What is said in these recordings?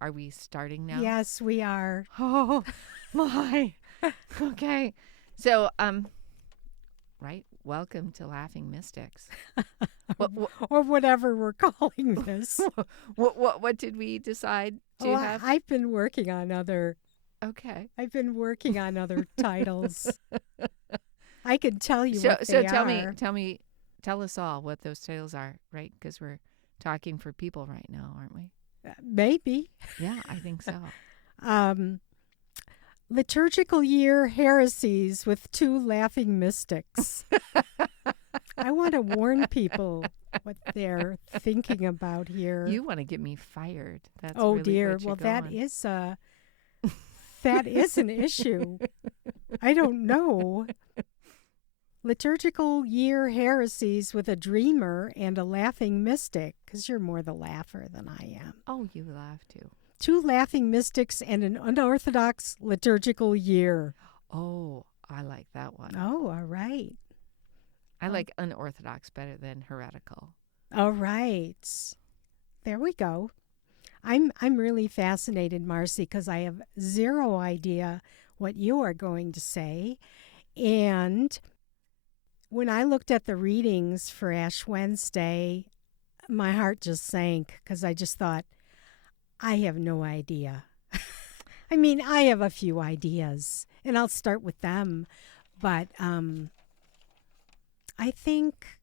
Are we starting now? Yes, we are. Oh, my. Okay. So, right. Welcome to Laughing Mystics. Or whatever we're calling this. What did we decide to have? I've been working on other Okay. titles. I can tell you what they are. Tell us all what those titles are, right? Because we're talking for people right now, aren't we? Maybe. Yeah, I think so. Liturgical Year Heresies with Two Laughing Mystics. I want to warn people what they're thinking about here. You want to get me fired. That's oh, really dear. what you're Well, going. that is an issue. I don't know. Liturgical Year Heresies with a Dreamer and a Laughing Mystic, because you're more the laugher than I am. Oh, you laugh too. Two Laughing Mystics and an Unorthodox Liturgical Year. Oh, I like that one. Oh, all right. I like unorthodox better than heretical. All right. There we go. I'm really fascinated, Marci, because I have zero idea what you are going to say. And when I looked at the readings for Ash Wednesday, my heart just sank because I just thought, I have no idea. I mean, I have a few ideas, and I'll start with them. But I think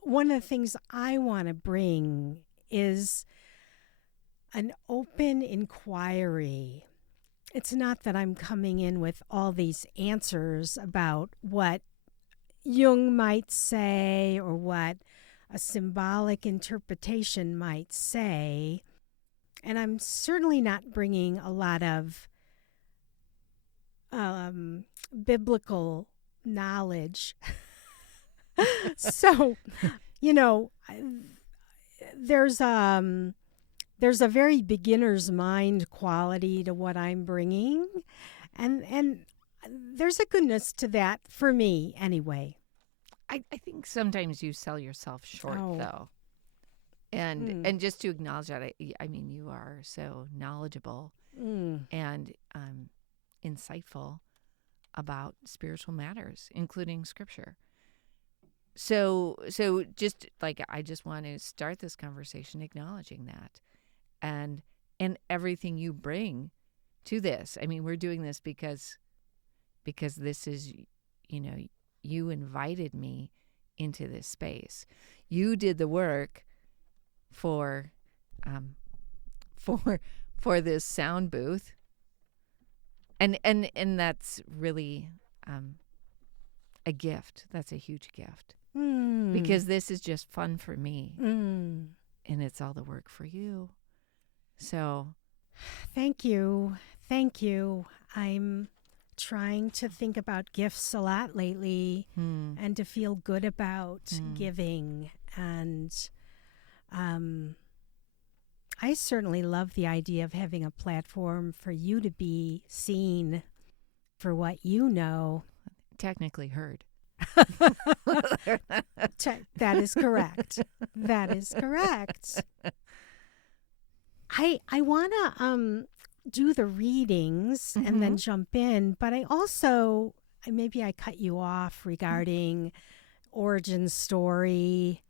one of the things I want to bring is an open inquiry. It's not that I'm coming in with all these answers about what Jung might say or what a symbolic interpretation might say. And I'm certainly not bringing a lot of biblical knowledge. So, there's a very beginner's mind quality to what I'm bringing, and there's a goodness to that for me anyway. I think sometimes you sell yourself short, though. And just to acknowledge that, I mean, you are so knowledgeable and insightful about spiritual matters, including scripture. So just like I just want to start this conversation acknowledging that, and everything you bring to this. I mean, we're doing this because this is, you invited me into this space. You did the work for this sound booth, and that's really a gift. That's a huge gift because this is just fun for me, and it's all the work for you. So, thank you. I'm trying to think about gifts a lot lately, and to feel good about giving. And I certainly love the idea of having a platform for you to be seen for what you know. Technically heard. That is correct. I want to do the readings and then jump in, but I also, maybe I cut you off regarding origin story.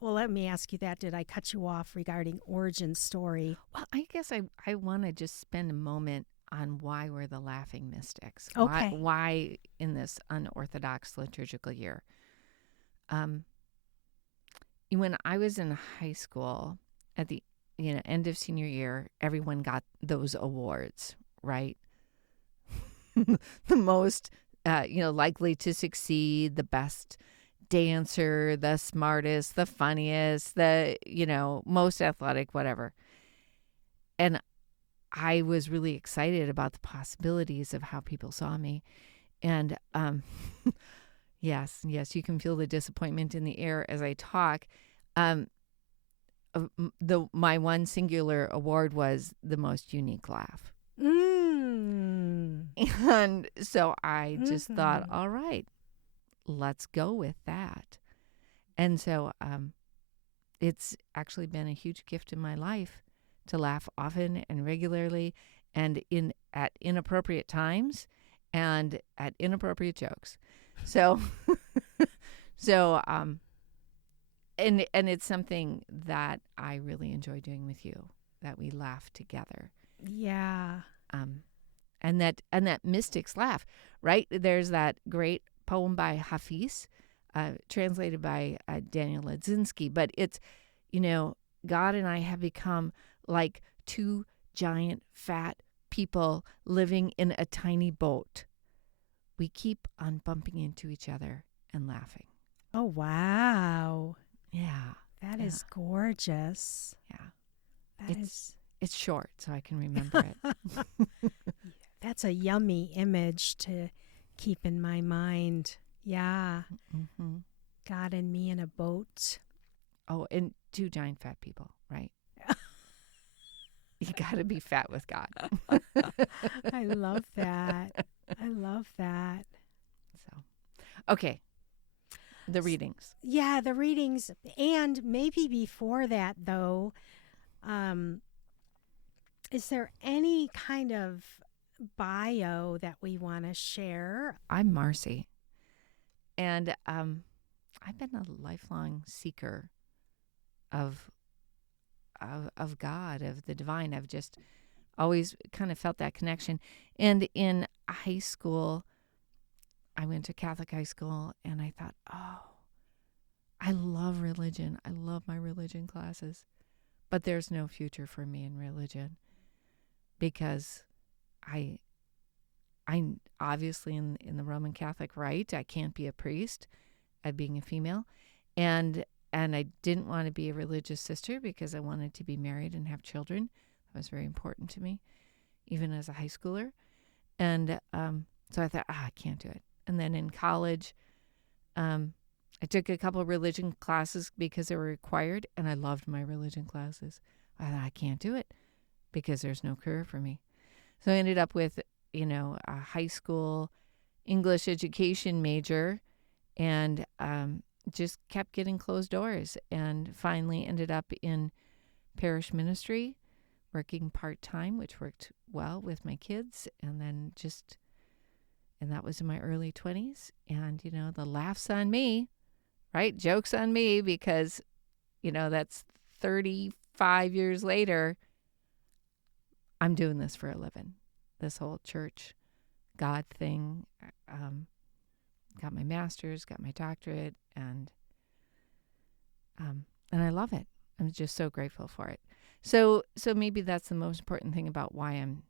Well, let me ask you that. Did I cut you off regarding origin story? Well, I guess I want to just spend a moment on why we're the Laughing Mystics. Okay. Why in this unorthodox liturgical year? When I was in high school, at the end of senior year, everyone got those awards, right? The most, likely to succeed, the best dancer, the smartest, the funniest, the, most athletic, whatever. And I was really excited about the possibilities of how people saw me. And yes, you can feel the disappointment in the air as I talk. My one singular award was the most unique laugh. And so I just thought, all right, let's go with that. And so it's actually been a huge gift in my life to laugh often and regularly and at inappropriate times and at inappropriate jokes. So, and it's something that I really enjoy doing with you, that we laugh together. Yeah. And that mystics laugh, right? There's that great poem by Hafiz, translated by Daniel Ledzinski, but it's, God and I have become like two giant fat people living in a tiny boat. We keep on bumping into each other and laughing. Oh, wow. Yeah. That is gorgeous. Yeah. It's short, so I can remember it. That's a yummy image to keep in my mind. Yeah. Mm-hmm. God and me in a boat. Oh, and two giant fat people, right? You got to be fat with God. I love that. I love that. So, okay. The readings. Yeah, the readings. And maybe before that, though, is there any kind of bio that we want to share? I'm Marci. And I've been a lifelong seeker of God, of the divine. I've just always kind of felt that connection. And in high school, I went to Catholic high school, and I thought, oh, I love religion. I love my religion classes. But there's no future for me in religion, because I obviously in the Roman Catholic rite, I can't be a priest, being a female, and I didn't want to be a religious sister because I wanted to be married and have children. That was very important to me, even as a high schooler. And so I thought, I can't do it. And then in college, I took a couple of religion classes because they were required, and I loved my religion classes. I thought, I can't do it because there's no career for me. So I ended up with, a high school English education major, and just kept getting closed doors, and finally ended up in parish ministry, working part-time, which worked well with my kids, and that was in my early 20s. And, the laughs on me, right? Jokes on me, because, that's 35 years later. I'm doing this for a living, this whole church God thing. Got my master's, got my doctorate, and I love it. I'm just so grateful for it. So maybe that's the most important thing about why I'm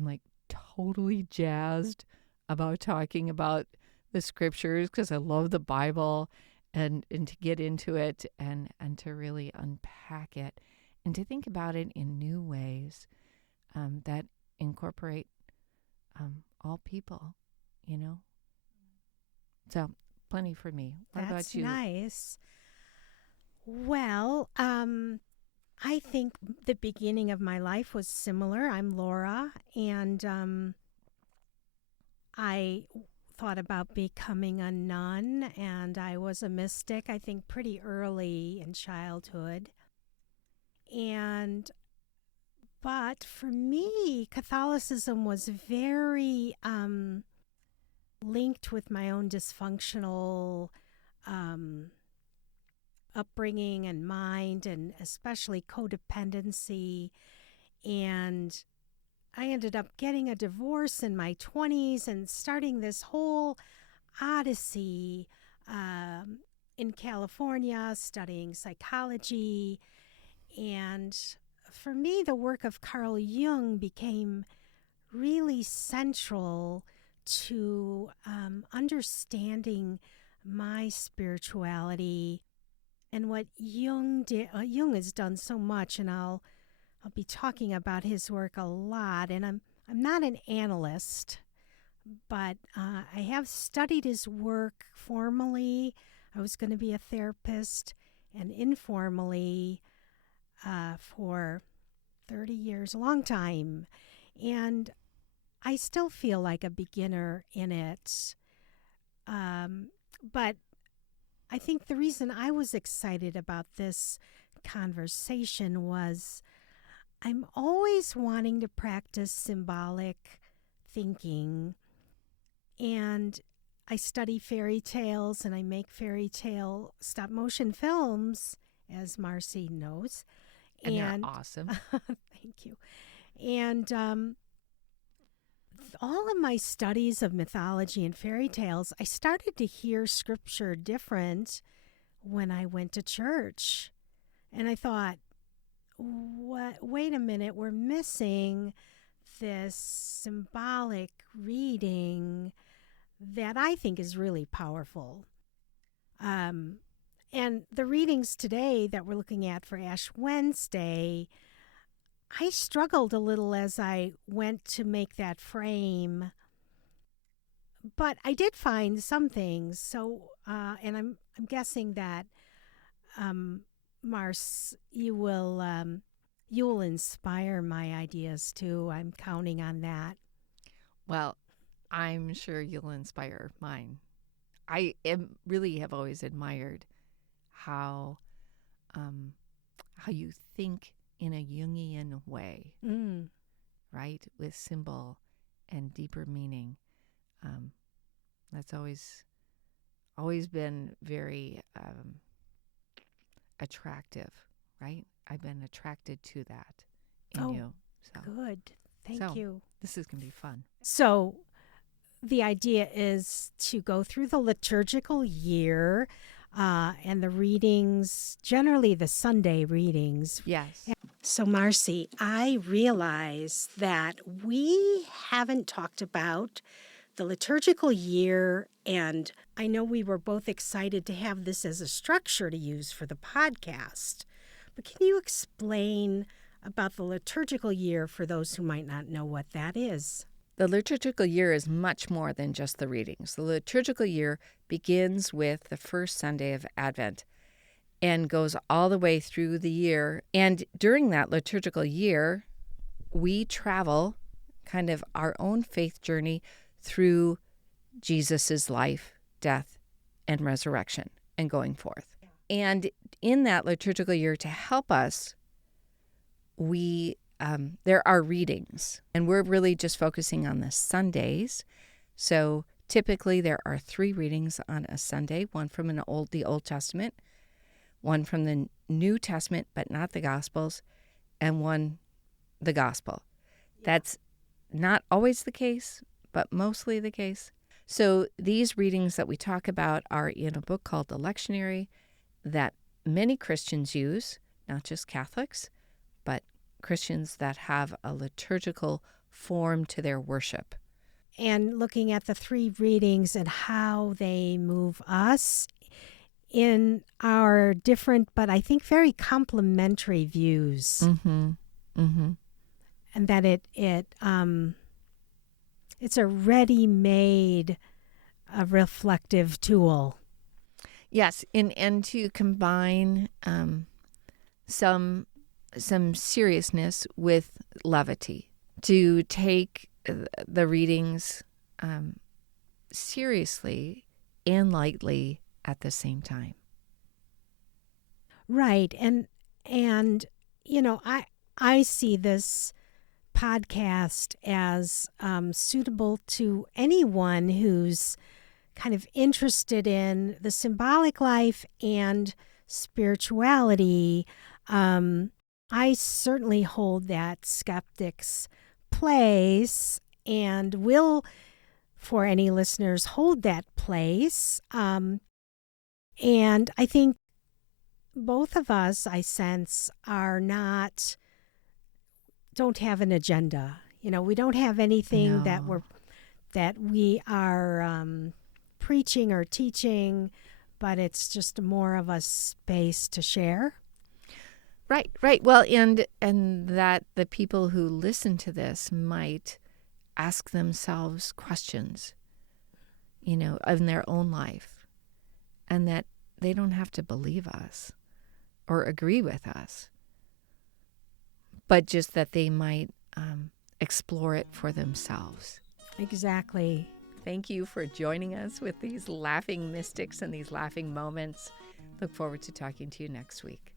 like totally jazzed about talking about the scriptures, because I love the Bible, and to get into it and to really unpack it and to think about it in new ways that incorporate all people, So plenty for me. What about you? That's nice. Well, I think the beginning of my life was similar. I'm Laura, and I thought about becoming a nun, and I was a mystic, I think, pretty early in childhood. But for me, Catholicism was very linked with my own dysfunctional upbringing and mind, and especially codependency. And I ended up getting a divorce in my 20s and starting this whole odyssey in California, studying psychology. And for me, the work of Carl Jung became really central to understanding my spirituality and what Jung did. Jung has done so much, and I'll be talking about his work a lot. And I'm not an analyst, but I have studied his work formally. I was going to be a therapist, and informally for 30 years, a long time. And I still feel like a beginner in it. But I think the reason I was excited about this conversation was I'm always wanting to practice symbolic thinking. And I study fairy tales and I make fairy tale stop motion films, as Marci knows. And they're awesome. Thank you. And all of my studies of mythology and fairy tales, I started to hear scripture different when I went to church. And I thought, wait a minute, we're missing this symbolic reading that I think is really powerful. And the readings today that we're looking at for Ash Wednesday, I struggled a little as I went to make that frame. But I did find some things. So, and I'm guessing that Mars, you will inspire my ideas too. I'm counting on that. Well, I'm sure you'll inspire mine. I really have always admired how you think in a Jungian way, right, with symbol and deeper meaning. That's always been very attractive, right? I've been attracted to that in you. So good. Thank you. This is going to be fun. So the idea is to go through the liturgical year and the readings, generally the Sunday readings. Yes. So, Marci, I realize that we haven't talked about the liturgical year, and I know we were both excited to have this as a structure to use for the podcast. But can you explain about the liturgical year for those who might not know what that is? The liturgical year is much more than just the readings. The liturgical year begins with the first Sunday of Advent and goes all the way through the year. And during that liturgical year, we travel kind of our own faith journey through Jesus's life, death, and resurrection and going forth. And in that liturgical year, to help us, there are readings, and we're really just focusing on the Sundays. So typically there are 3 readings on a Sunday, one from the Old Testament, one from the New Testament, but not the Gospels, and one the Gospel. That's not always the case, but mostly the case. So these readings that we talk about are in a book called The Lectionary that many Christians use, not just Catholics, but Christians that have a liturgical form to their worship. And looking at the 3 readings and how they move us in our different, but I think very complementary views. Mm-hmm. Mm-hmm. And that it's a ready-made reflective tool. Yes, and to combine some seriousness with levity, to take the readings seriously and lightly at the same time. Right, and you know, I see this podcast as suitable to anyone who's kind of interested in the symbolic life and spirituality. I certainly hold that skeptic's place and will, for any listeners, hold that place. And I think both of us, I sense, don't have an agenda. You know, we don't have anything that we are preaching or teaching, but it's just more of a space to share. Right. Well, and that the people who listen to this might ask themselves questions, you know, in their own life, and that they don't have to believe us or agree with us, but just that they might explore it for themselves. Exactly. Thank you for joining us with these laughing mystics and these laughing moments. Look forward to talking to you next week.